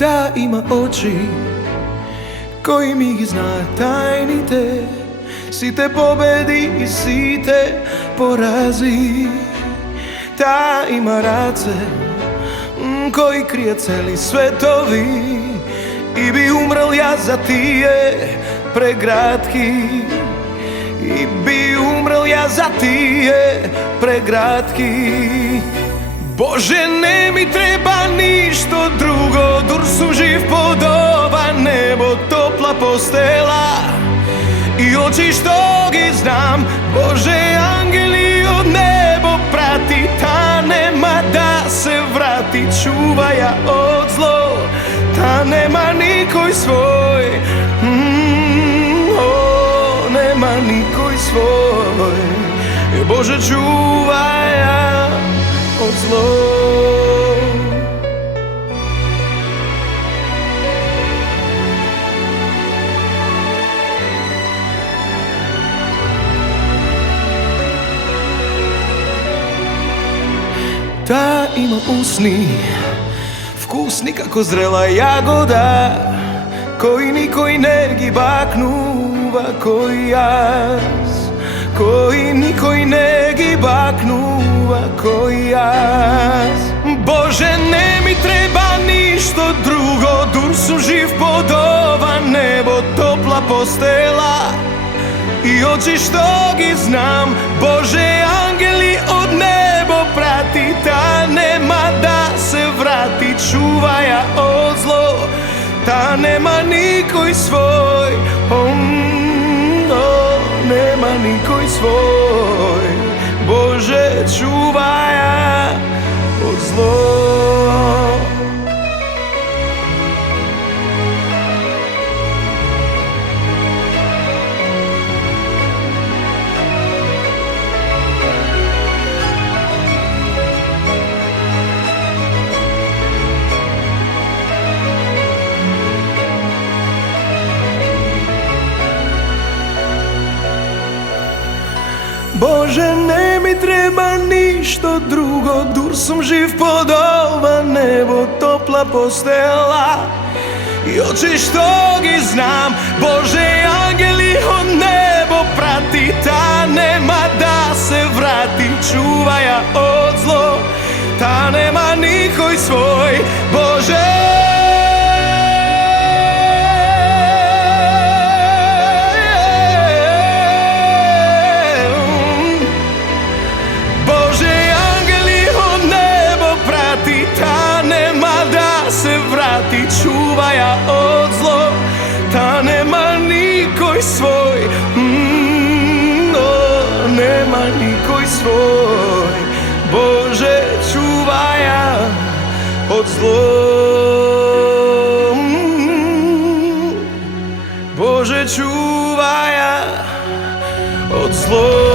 da ima oči koji mi zna tajnite, si te pobedi i si te porazi. Ta ima race koji krije celi svetovi i bi umrl ja za tije pregratki. I bi umrl ja za tije pregratki. Bože, ne mi treba ništo drugo, dur su živ pod ova nebo, topla postela i oči što gi znam. Bože, angeli od nebo prati, ta nema da se vrati, čuva ja od zlo, ta nema nikoj svoj, nema nikoj svoj. Bože, čuva ja od zlo. Ta ima usni vkusni kako zrela jagoda, koji nikoj ne gibaknuva koji jaz, koji nikoj ne gibaknuva koji jaz. Bože, ne mi treba ništo drugo, dur su živ pod ova nebo, topla postela i oči što gi znam. Bože, angeli od nebo prati, ta nema da se vrati, čuva ja od zlo, ta nema nikoj svoj, nema nikoj svoj. Bože, čuva ja od zlo. Bože, ne mi treba ništo drugo, dur sam živ pod ova nebo, topla postela i oči što gi znam. Bože, angeli od nebo prati, ta nema da se vrati, čuva ja od zlo, ta nema nikoj svoj. Bože, čuva ja od zlo, ta nema nikoj svoj, nema nikoj svoj. Bože, čuva ja od zlo, Bože, čuva ja od zlo.